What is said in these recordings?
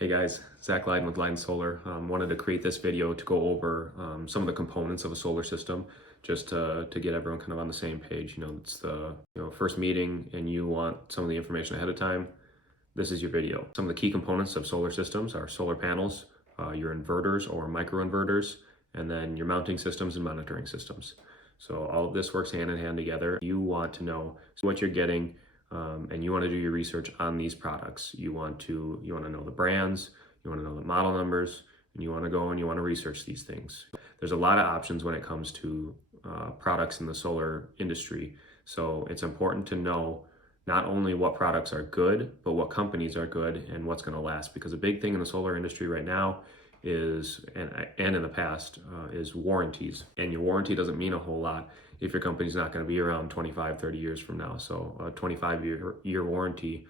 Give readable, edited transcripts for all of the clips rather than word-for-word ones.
Hey guys, Zach Lydon with Lydon Solar. Wanted to create this video to go over some of the components of a solar system, just to get everyone kind of on the same page. It's the first meeting, and you want some of the information ahead of time. This is your video. Some of the key components of solar systems are solar panels, your inverters or microinverters, and then your mounting systems and monitoring systems. So all of this works hand in hand together. You want to know what you're getting. And you want to do your research on these products. You want to know the brands, you want to know the model numbers, and you want to go and you want to research these things. There's a lot of options when it comes to products in the solar industry. So it's important to know not only what products are good, but what companies are good and what's going to last. Because a big thing in the solar industry right now is, and in the past, is warranties. And your warranty doesn't mean a whole lot if your company's not going to be around 25, 30 years from now. So a 25-year warranty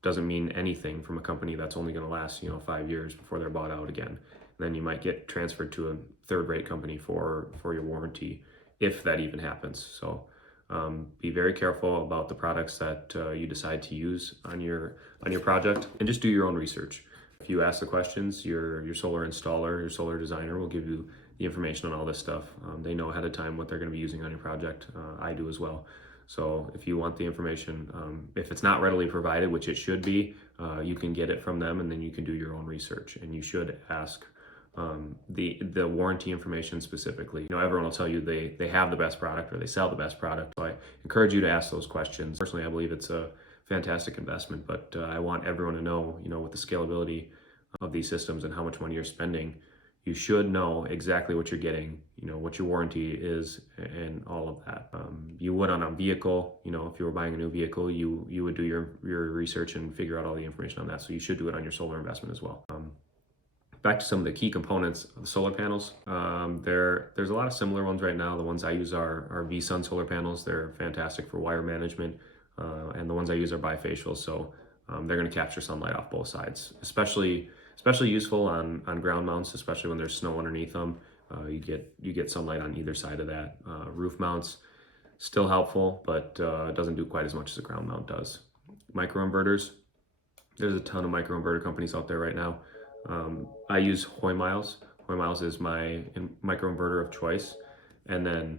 doesn't mean anything from a company that's only going to last 5 years before they're bought out again. Then you might get transferred to a third-rate company for your warranty, if that even happens. So be very careful about the products that you decide to use on your project, and just do your own research. If you ask the questions, your solar installer, your solar designer will give you the information on all this stuff. They know ahead of time what they're going to be using on your project. I do as well. So if you want the information, if it's not readily provided, which it should be, you can get it from them, and then you can do your own research. And you should ask the warranty information specifically. Everyone will tell you they have the best product or they sell the best product. So I encourage you to ask those questions. Personally, I believe it's a fantastic investment, but I want everyone to know, with the scalability of these systems and how much money you're spending, you should know exactly what you're getting, what your warranty is, and all of that. You would on a vehicle, if you were buying a new vehicle, you would do your research and figure out all the information on that. So you should do it on your solar investment as well. Back to some of the key components of the solar panels. There's a lot of similar ones right now. The ones I use are V-Sun solar panels. They're fantastic for wire management. And the ones I use are bifacial, so they're going to capture sunlight off both sides. Especially useful on ground mounts, especially when there's snow underneath them. You get sunlight on either side of that. Roof mounts, still helpful, but it doesn't do quite as much as a ground mount does. Microinverters, there's a ton of microinverter companies out there right now. I use Hoymiles. Hoymiles is my microinverter of choice, and then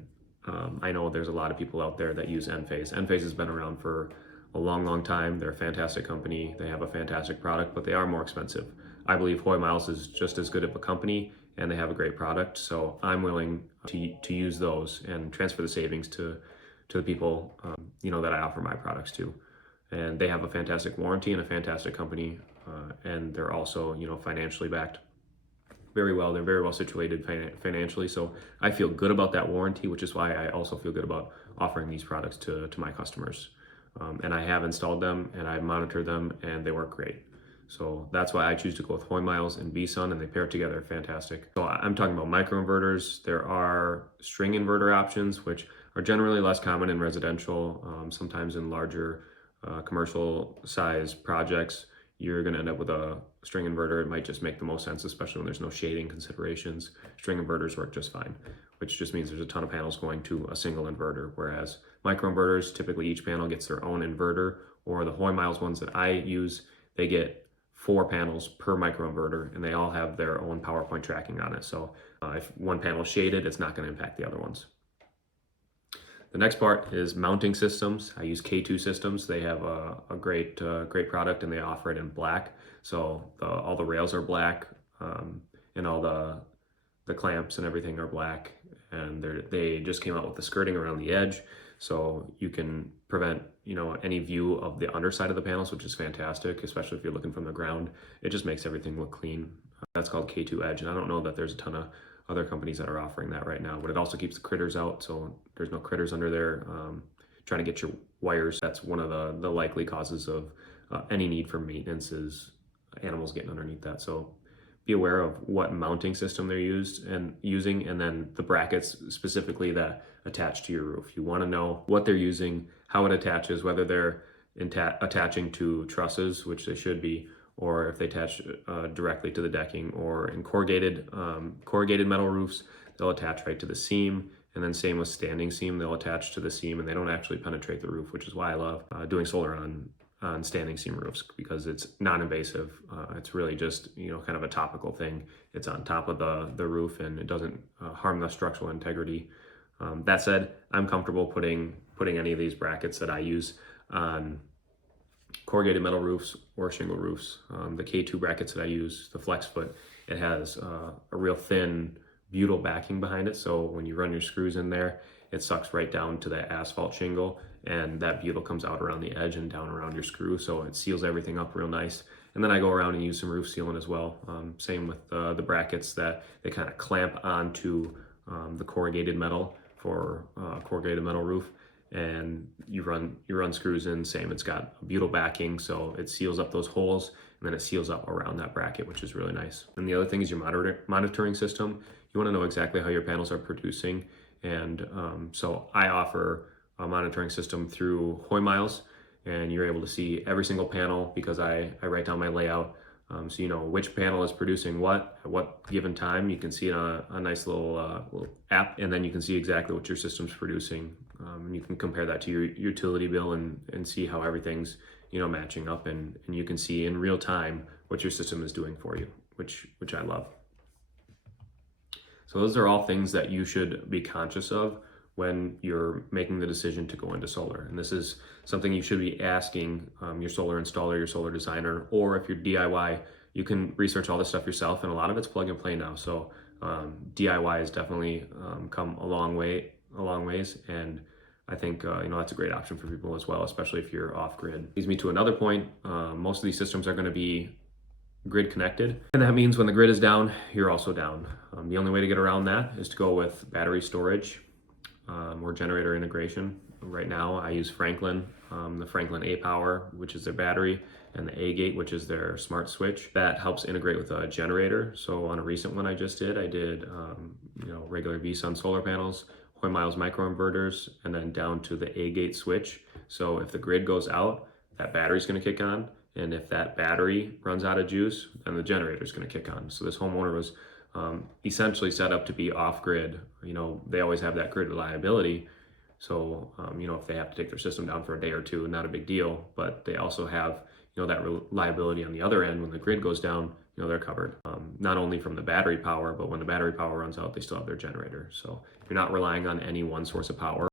I know there's a lot of people out there that use Enphase. Enphase has been around for a long time. They're a fantastic company. They have a fantastic product, but they are more expensive. I believe Hoymiles is just as good of a company, and they have a great product. So I'm willing to use those and transfer the savings to the people that I offer my products to. And they have a fantastic warranty and a fantastic company, and they're also financially backed very well. They're very well situated financially. So I feel good about that warranty, which is why I also feel good about offering these products to my customers. And I have installed them and I monitor them, and they work great. So that's why I choose to go with Hoymiles and V-Sun, and they pair together fantastic. So I'm talking about microinverters. There are string inverter options, which are generally less common in residential. Sometimes in larger commercial size projects, you're going to end up with a string inverter. It might just make the most sense, especially when there's no shading considerations. String inverters work just fine, which just means there's a ton of panels going to a single inverter, whereas microinverters, typically each panel gets their own inverter, or the Hoymiles ones that I use, they get 4 panels per microinverter, and they all have their own PowerPoint tracking on it. So if one panel is shaded, it's not going to impact the other ones. The next part is mounting systems. I use K2 systems. They have a great product, and they offer it in black. So all the rails are black, and all the clamps and everything are black. And they just came out with the skirting around the edge, so you can prevent any view of the underside of the panels, which is fantastic, especially if you're looking from the ground. It just makes everything look clean. That's called K2 Edge, and I don't know that there's a ton of other companies that are offering that right now, but it also keeps the critters out, so there's no critters under there trying to get your wires. That's one of the likely causes of any need for maintenance, is animals getting underneath that. So be aware of what mounting system they're using, and then the brackets specifically that attach to your roof. You want to know what they're using, how it attaches, whether they're attaching to trusses, which they should be, or if they attach directly to the decking, or in corrugated metal roofs, they'll attach right to the seam. And then same with standing seam, they'll attach to the seam and they don't actually penetrate the roof, which is why I love doing solar on on standing seam roofs because it's non-invasive. It's really just, kind of a topical thing. It's on top of the roof and it doesn't harm the structural integrity. That said, I'm comfortable putting any of these brackets that I use on corrugated metal roofs or shingle roofs. The K2 brackets that I use, the flex foot, it has a real thin butyl backing behind it. So when you run your screws in there, it sucks right down to that asphalt shingle, and that butyl comes out around the edge and down around your screw. So it seals everything up real nice. And then I go around and use some roof sealant as well. Same with the brackets that they kind of clamp onto the corrugated metal for corrugated metal roof. And you run screws in, same, it's got a butyl backing, so it seals up those holes, and then it seals up around that bracket, which is really nice. And the other thing is your monitoring system. You want to know exactly how your panels are producing, and so I offer a monitoring system through Hoy Miles, and you're able to see every single panel because I write down my layout. So you know which panel is producing what at what given time. You can see it on a nice little app, and then you can see exactly what your system's producing. And you can compare that to your utility bill and see how everything's matching up, and you can see in real time what your system is doing for you, which I love. So those are all things that you should be conscious of when you're making the decision to go into solar. And this is something you should be asking your solar installer, your solar designer, or if you're DIY, you can research all this stuff yourself, and a lot of it's plug and play now. So DIY has definitely come a long ways, and I think that's a great option for people as well, especially if you're off grid. Leads me to another point. Most of these systems are going to be grid connected, and that means when the grid is down, you're also down. The only way to get around that is to go with battery storage or generator integration. Right now I use Franklin, the Franklin A Power, which is their battery, and the A Gate, which is their smart switch. That helps integrate with a generator. So on a recent one I did regular V-Sun solar panels, Hoy Miles microinverters, and then down to the A Gate switch. So if the grid goes out, that battery's going to kick on, and if that battery runs out of juice, then the generator's going to kick on. So this homeowner was essentially set up to be off grid. They always have that grid reliability. So, if they have to take their system down for a day or two, not a big deal, but they also have, that reliability on the other end. When the grid goes down, they're covered, not only from the battery power, but when the battery power runs out, they still have their generator. So you're not relying on any one source of power.